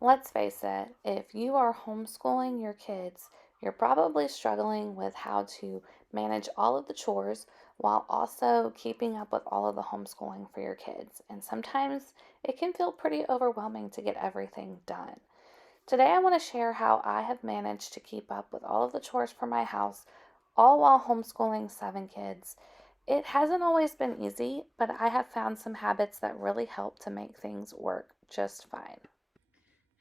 Let's face it, if you are homeschooling your kids, you're probably struggling with how to manage all of the chores while also keeping up with all of the homeschooling for your kids. And sometimes it can feel pretty overwhelming to get everything done. Today, I want to share how I have managed to keep up with all of the chores for my house, all while homeschooling 7 kids. It hasn't always been easy, but I have found some habits that really help to make things work just fine.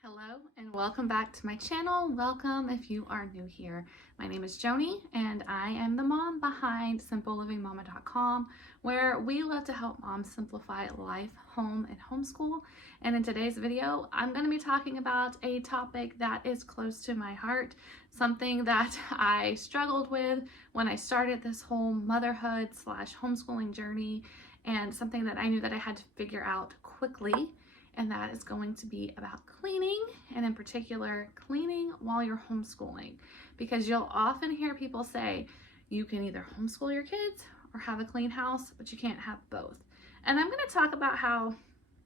Hello and welcome back to my channel. Welcome if you are new here. My name is Joni and I am the mom behind simplelivingmama.com, where we love to help moms simplify life, home, and homeschool. And in today's video, I'm going to be talking about a topic that is close to my heart, something that I struggled with when I started this whole motherhood slash homeschooling journey, and something that I knew that I had to figure out quickly, and that is going to be about cleaning, and in particular, cleaning while you're homeschooling. Because you'll often hear people say, you can either homeschool your kids or have a clean house, but you can't have both. And I'm going to talk about how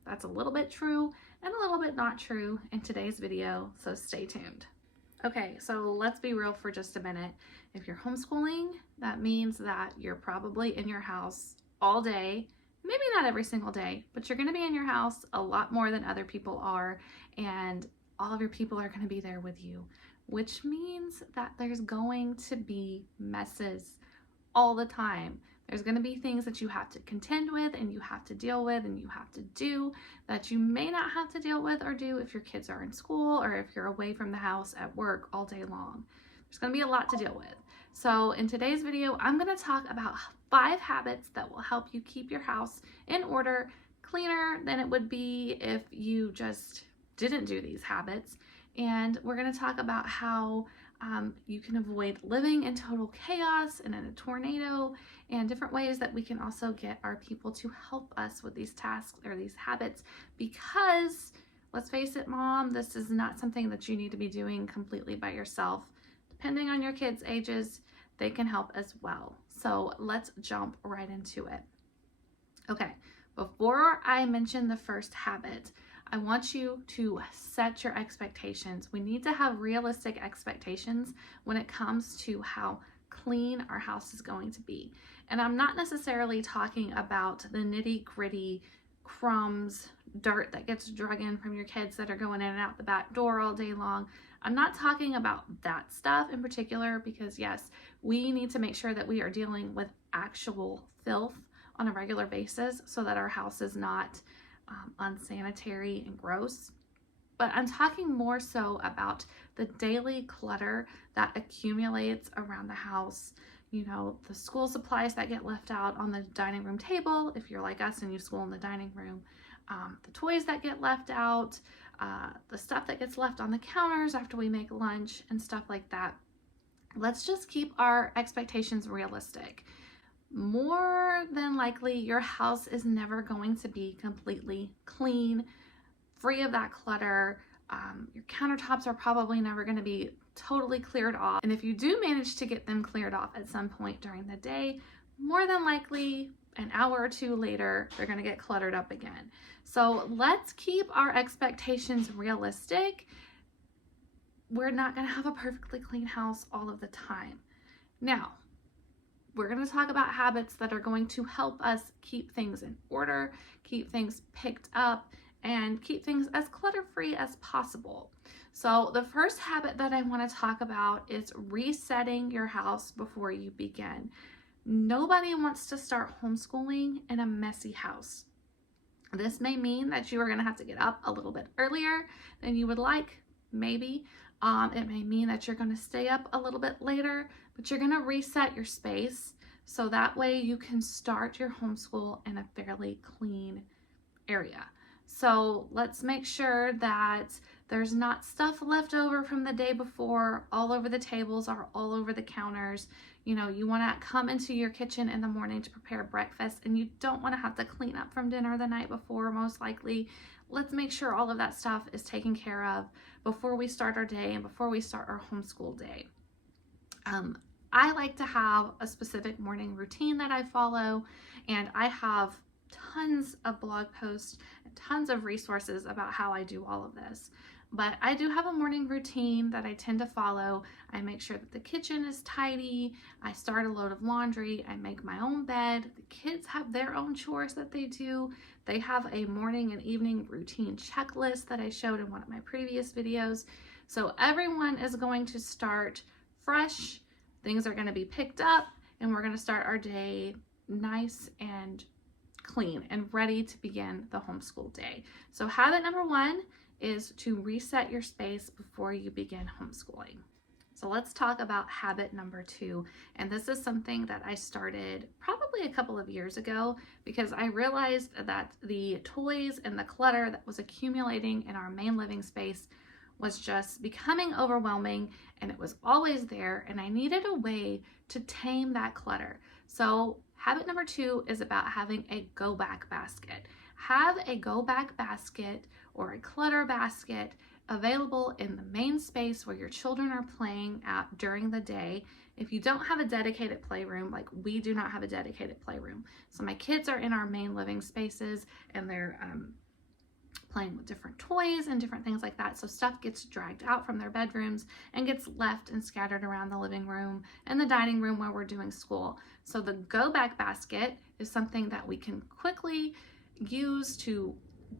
that's a little bit true and a little bit not true in today's video, so stay tuned. Okay, so let's be real for just a minute. If you're homeschooling, that means that you're probably in your house all day. Maybe not every single day, but you're going to be in your house a lot more than other people are, and all of your people are going to be there with you, which means that there's going to be messes all the time. There's going to be things that you have to contend with and you have to deal with and you have to do that you may not have to deal with or do if your kids are in school or if you're away from the house at work all day long. There's going to be a lot to deal with. So in today's video, I'm going to talk about 5 habits that will help you keep your house in order, cleaner than it would be if you just didn't do these habits. And we're going to talk about how you can avoid living in total chaos and in a tornado, and different ways that we can also get our people to help us with these tasks or these habits. Because let's face it, mom, this is not something that you need to be doing completely by yourself. Depending on your kids' ages, they can help as well. So let's jump right into it. Okay, before I mention the first habit, I want you to set your expectations. We need to have realistic expectations when it comes to how clean our house is going to be. And I'm not necessarily talking about the nitty-gritty crumbs, dirt that gets drug in from your kids that are going in and out the back door all day long. I'm not talking about that stuff in particular, because yes, we need to make sure that we are dealing with actual filth on a regular basis so that our house is not unsanitary and gross. But I'm talking more so about the daily clutter that accumulates around the house. You know, the school supplies that get left out on the dining room table, if you're like us and you school in the dining room, the toys that get left out, the stuff that gets left on the counters after we make lunch and stuff like that. Let's just keep our expectations realistic. More than likely, your house is never going to be completely clean, free of that clutter. Your countertops are probably never going to be totally cleared off. And if you do manage to get them cleared off at some point during the day, more than likely an hour or two later, they're going to get cluttered up again. So let's keep our expectations realistic. We're not going to have a perfectly clean house all of the time. Now, we're going to talk about habits that are going to help us keep things in order, keep things picked up, and keep things as clutter-free as possible. So the first habit that I want to talk about is resetting your house before you begin. Nobody wants to start homeschooling in a messy house. This may mean that you are going to have to get up a little bit earlier than you would like, maybe. It may mean that you're going to stay up a little bit later, but you're going to reset your space so that way you can start your homeschool in a fairly clean area. So let's make sure that there's not stuff left over from the day before all over the tables or all over the counters. You know, you want to come into your kitchen in the morning to prepare breakfast, and you don't want to have to clean up from dinner the night before, most likely. Let's make sure all of that stuff is taken care of before we start our day and before we start our homeschool day. I like to have a specific morning routine that I follow, and I have tons of blog posts and tons of resources about how I do all of this. But I do have a morning routine that I tend to follow. I make sure that the kitchen is tidy. I start a load of laundry. I make my own bed. The kids have their own chores that they do. They have a morning and evening routine checklist that I showed in one of my previous videos. So everyone is going to start fresh. Things are going to be picked up, and we're going to start our day nice and clean and ready to begin the homeschool day. So habit number 1 is to reset your space before you begin homeschooling. So let's talk about habit number 2. And this is something that I started probably a couple of years ago because I realized that the toys and the clutter that was accumulating in our main living space was just becoming overwhelming, and it was always there, and I needed a way to tame that clutter. So habit number 2 is about having a go back basket. Have a go back basket or a clutter basket available in the main space where your children are playing at during the day. If you don't have a dedicated playroom, like we do not have a dedicated playroom. So my kids are in our main living spaces, and they're playing with different toys and different things like that. So stuff gets dragged out from their bedrooms and gets left and scattered around the living room and the dining room where we're doing school. So the go back basket is something that we can quickly use to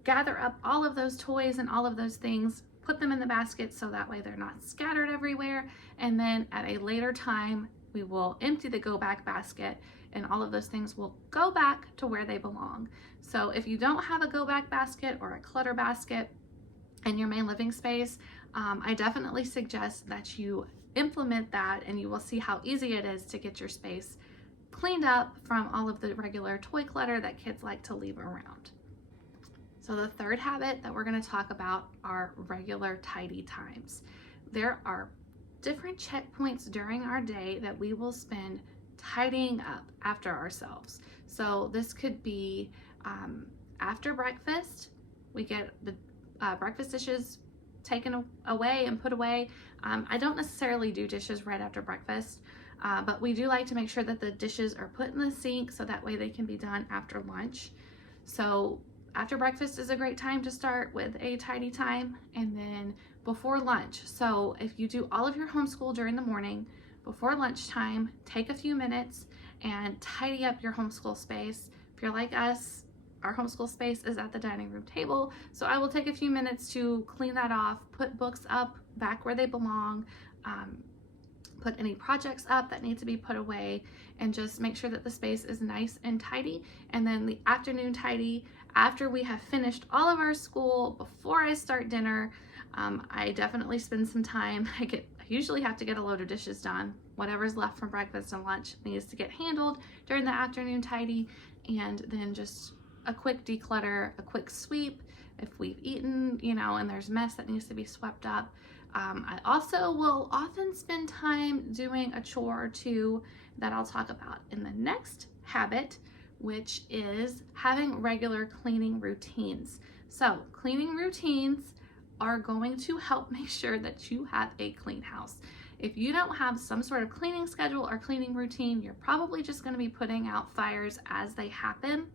gather up all of those toys and all of those things, put them in the basket so that way they're not scattered everywhere. And then at a later time, we will empty the go back basket, and all of those things will go back to where they belong. So if you don't have a go back basket or a clutter basket in your main living space, I definitely suggest that you implement that, and you will see how easy it is to get your space cleaned up from all of the regular toy clutter that kids like to leave around. So the third habit that we're going to talk about are regular tidy times. There are different checkpoints during our day that we will spend tidying up after ourselves. So this could be after breakfast. We get the breakfast dishes taken away and put away. I don't necessarily do dishes right after breakfast, but we do like to make sure that the dishes are put in the sink so that way they can be done after lunch. So after breakfast is a great time to start with a tidy time, and then before lunch. So if you do all of your homeschool during the morning, before lunchtime, take a few minutes and tidy up your homeschool space. If you're like us, our homeschool space is at the dining room table, so I will take a few minutes to clean that off, put books up back where they belong, put any projects up that need to be put away, and just make sure that the space is nice and tidy. And then the afternoon tidy, after we have finished all of our school, before I start dinner, I definitely spend some time. I usually have to get a load of dishes done. Whatever's left from breakfast and lunch needs to get handled during the afternoon tidy, and then just a quick declutter, a quick sweep if we've eaten, and there's mess that needs to be swept up. I also will often spend time doing a chore or two that I'll talk about in the next habit, which is having regular cleaning routines. So cleaning routines are going to help make sure that you have a clean house. If you don't have some sort of cleaning schedule or cleaning routine, you're probably just going to be putting out fires as they happen,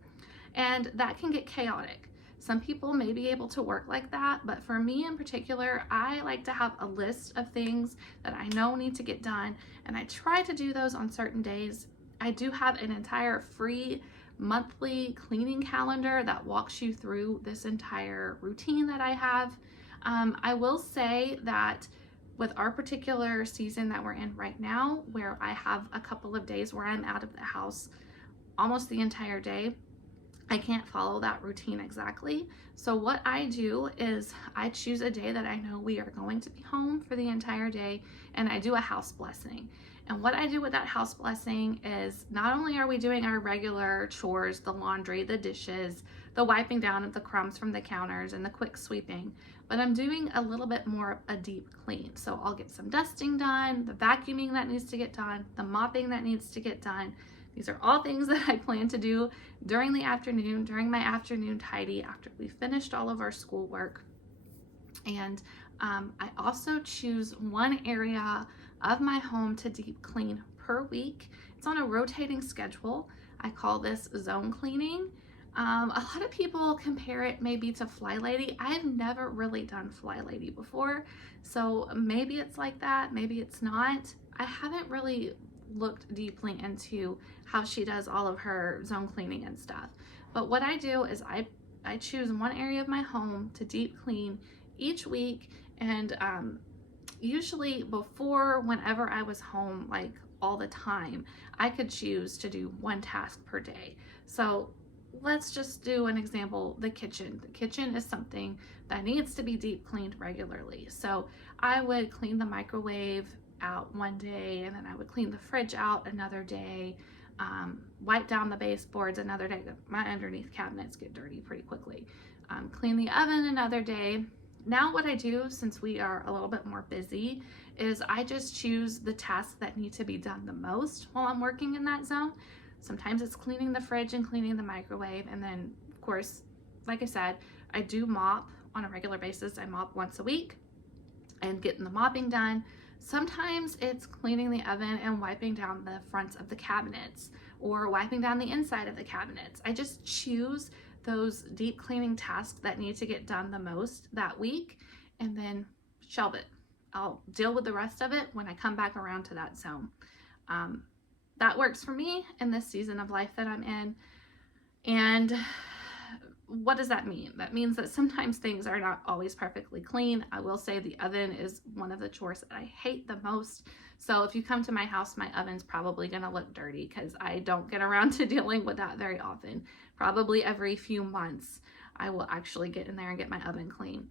and that can get chaotic. Some people may be able to work like that, but for me in particular, I like to have a list of things that I know need to get done, and I try to do those on certain days. I do have an entire free monthly cleaning calendar that walks you through this entire routine that I have. I will say that with our particular season that we're in right now, where I have a couple of days where I'm out of the house almost the entire day, I can't follow that routine exactly. So what I do is I choose a day that I know we are going to be home for the entire day, and I do a house blessing. And what I do with that house blessing is not only are we doing our regular chores, the laundry, the dishes, the wiping down of the crumbs from the counters, and the quick sweeping, but I'm doing a little bit more of a deep clean. So I'll get some dusting done, the vacuuming that needs to get done, the mopping that needs to get done. These are all things that I plan to do during the afternoon, during my afternoon tidy after we finished all of our schoolwork. And I also choose one area of my home to deep clean per week. It's on a rotating schedule. I call this zone cleaning. A lot of people compare it maybe to Fly Lady. I've never really done Fly Lady before, so maybe it's like that, maybe it's not. I haven't really looked deeply into how she does all of her zone cleaning and stuff. But what I do is I choose one area of my home to deep clean each week, and usually before, whenever I was home, like all the time, I could choose to do one task per day. So let's just do an example. The kitchen. The kitchen is something that needs to be deep cleaned regularly. So I would clean the microwave out one day, and then I would clean the fridge out another day, wipe down the baseboards another day. My underneath cabinets get dirty pretty quickly. Clean the oven another day. Now what I do, since we are a little bit more busy, is I just choose the tasks that need to be done the most while I'm working in that zone. Sometimes it's cleaning the fridge and cleaning the microwave, and then of course, like I said, I do mop on a regular basis. I mop once a week and getting the mopping done. Sometimes it's cleaning the oven and wiping down the fronts of the cabinets, or wiping down the inside of the cabinets. I just choose those deep cleaning tasks that need to get done the most that week, and then shelve it. I'll deal with the rest of it when I come back around to that zone. That works for me in this season of life that I'm in. And what does that mean? That means that sometimes things are not always perfectly clean. I will say the oven is one of the chores that I hate the most. So if you come to my house, my oven's probably gonna look dirty because I don't get around to dealing with that very often. Probably every few months, I will actually get in there and get my oven clean.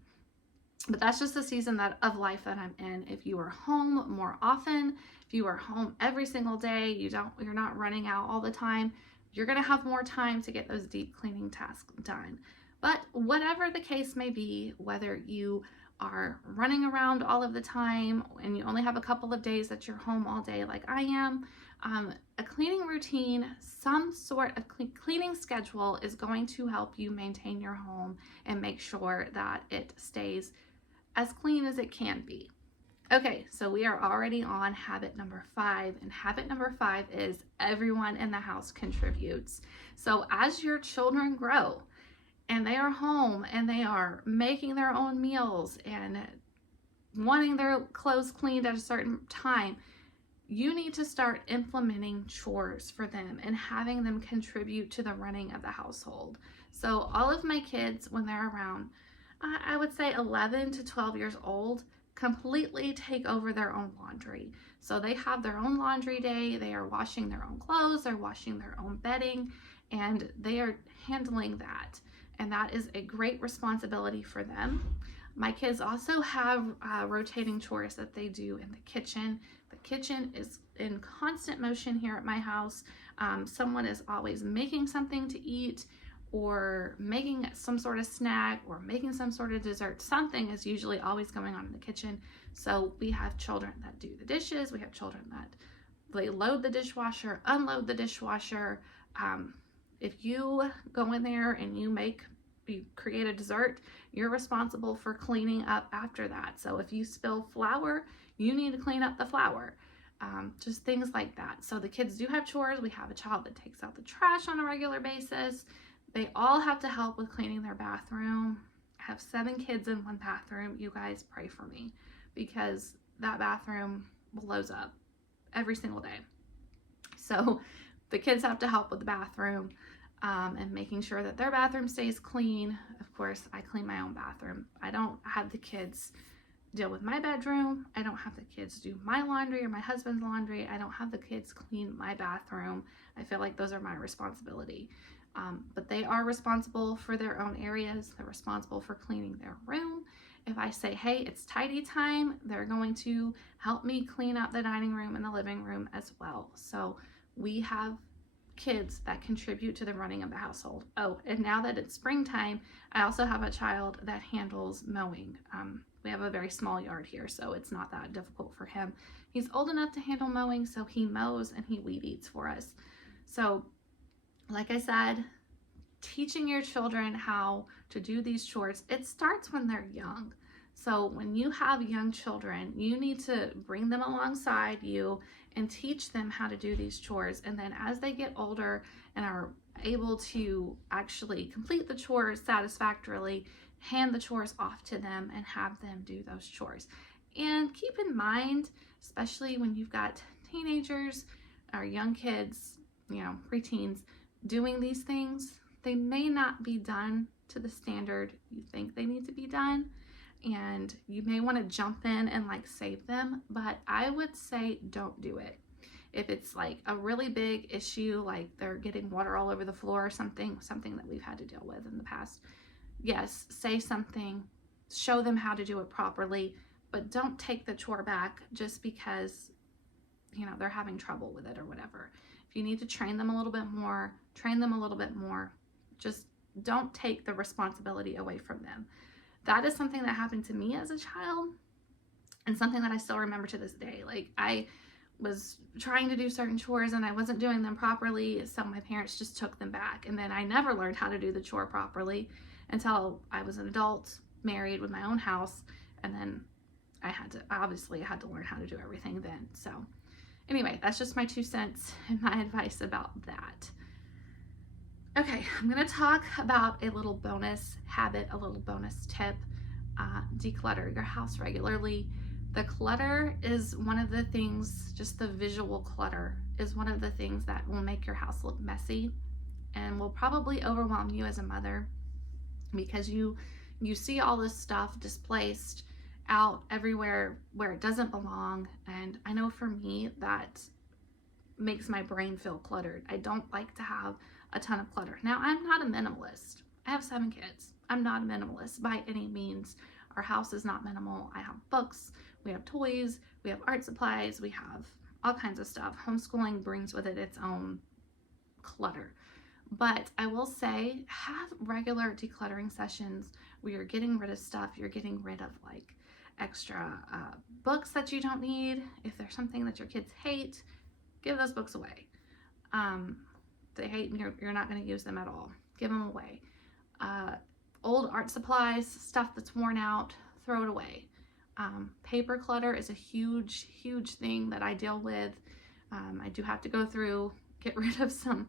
But that's just the season of life that I'm in. If you are home more often, if you are home every single day, you're not running out all the time, you're going to have more time to get those deep cleaning tasks done. But whatever the case may be, whether you are running around all of the time and you only have a couple of days that you're home all day like I am, a cleaning routine, some sort of cleaning schedule is going to help you maintain your home and make sure that it stays as clean as it can be. Okay, so we are already on habit number 5, and habit number 5 is everyone in the house contributes. So as your children grow and they are home and they are making their own meals and wanting their clothes cleaned at a certain time, you need to start implementing chores for them and having them contribute to the running of the household. So all of my kids, when they're around, I would say 11 to 12 years old, completely take over their own laundry. So they have their own laundry day, they are washing their own clothes, they're washing their own bedding, and they are handling that. And that is a great responsibility for them. My kids also have rotating chores that they do in the kitchen. The kitchen is in constant motion here at my house. Someone is always making something to eat, or making some sort of snack, or making some sort of dessert. Something is usually always going on in the kitchen. So we have children that do the dishes. We have children that they load the dishwasher, unload the dishwasher. If you go in there and you create a dessert, you're responsible for cleaning up after that. So if you spill flour, you need to clean up the flour. Just things like that. So the kids do have chores. We have a child that takes out the trash on a regular basis. They all have to help with cleaning their bathroom. I have 7 kids in one bathroom. You guys pray for me, because that bathroom blows up every single day. So the kids have to help with the bathroom and making sure that their bathroom stays clean. Of course, I clean my own bathroom. I don't have the kids deal with my bedroom. I don't have the kids do my laundry or my husband's laundry. I don't have the kids clean my bathroom. I feel like those are my responsibility. But they are responsible for their own areas. They're responsible for cleaning their room. If I say, hey, it's tidy time, they're going to help me clean up the dining room and the living room as well. So we have kids that contribute to the running of the household. Oh, and now that it's springtime, I also have a child that handles mowing. We have a very small yard here, so it's not that difficult for him. He's old enough to handle mowing, so he mows and he weed eats for us. So like I said, teaching your children how to do these chores, it starts when they're young. So when you have young children, you need to bring them alongside you and teach them how to do these chores. And then as they get older and are able to actually complete the chores satisfactorily, hand the chores off to them, and have them do those chores. And keep in mind, especially when you've got teenagers or young kids, preteens, doing these things, they may not be done to the standard you think they need to be done. And you may want to jump in and like save them, but I would say don't do it. If it's like a really big issue, like they're getting water all over the floor or something that we've had to deal with in the past, yes, say something, show them how to do it properly, but don't take the chore back just because, they're having trouble with it or whatever. If you need to train them a little bit more, train them a little bit more. Just don't take the responsibility away from them. That is something that happened to me as a child and something that I still remember to this day. Like, I was trying to do certain chores and I wasn't doing them properly, so my parents just took them back. And then I never learned how to do the chore properly until I was an adult, married with my own house, and then I had to learn how to do everything then. So anyway, that's just my 2 cents and my advice about that. Okay, I'm going to talk about a little bonus habit, a little bonus tip. Declutter your house regularly. The clutter is one of the things, just the visual clutter is one of the things that will make your house look messy and will probably overwhelm you as a mother, because you see all this stuff displaced out everywhere where it doesn't belong. And I know for me that makes my brain feel cluttered. I don't like to have a ton of clutter. Now, I'm not a minimalist. I have 7 kids. I'm not a minimalist by any means. Our house is not minimal. I have books, we have toys, we have art supplies, we have all kinds of stuff. Homeschooling brings with it its own clutter. But I will say, have regular decluttering sessions where you're getting rid of stuff. You're getting rid of like extra books that you don't need. If there's something that your kids hate, give those books away. They hate and you're not going to use them at all. Give them away. Old art supplies, stuff that's worn out, throw it away. Paper clutter is a huge, huge thing that I deal with. I do have to go through, get rid of some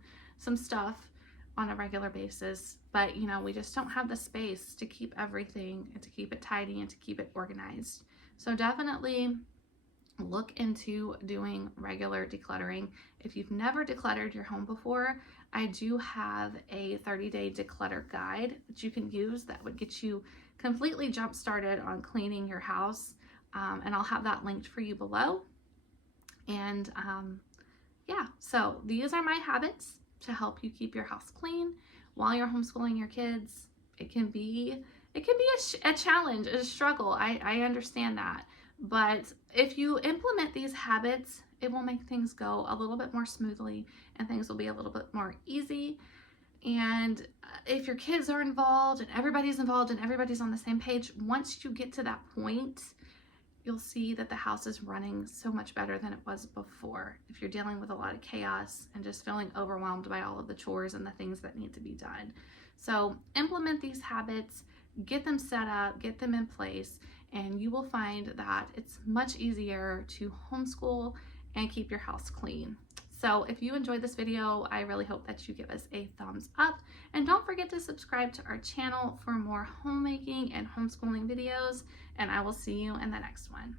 stuff on a regular basis, but we just don't have the space to keep everything and to keep it tidy and to keep it organized. So definitely look into doing regular decluttering. If you've never decluttered your home before, I do have a 30-day declutter guide that you can use that would get you completely jump started on cleaning your house. And I'll have that linked for you below. And yeah, so these are my habits to help you keep your house clean while you're homeschooling your kids. It can be a challenge, a struggle. I understand that. But if you implement these habits, it will make things go a little bit more smoothly and things will be a little bit more easy. And if your kids are involved and everybody's on the same page, once you get to that point, you'll see that the house is running so much better than it was before. If you're dealing with a lot of chaos and just feeling overwhelmed by all of the chores and the things that need to be done. So implement these habits, get them set up, get them in place, and you will find that it's much easier to homeschool and keep your house clean. So if you enjoyed this video, I really hope that you give us a thumbs up, and don't forget to subscribe to our channel for more homemaking and homeschooling videos, and I will see you in the next one.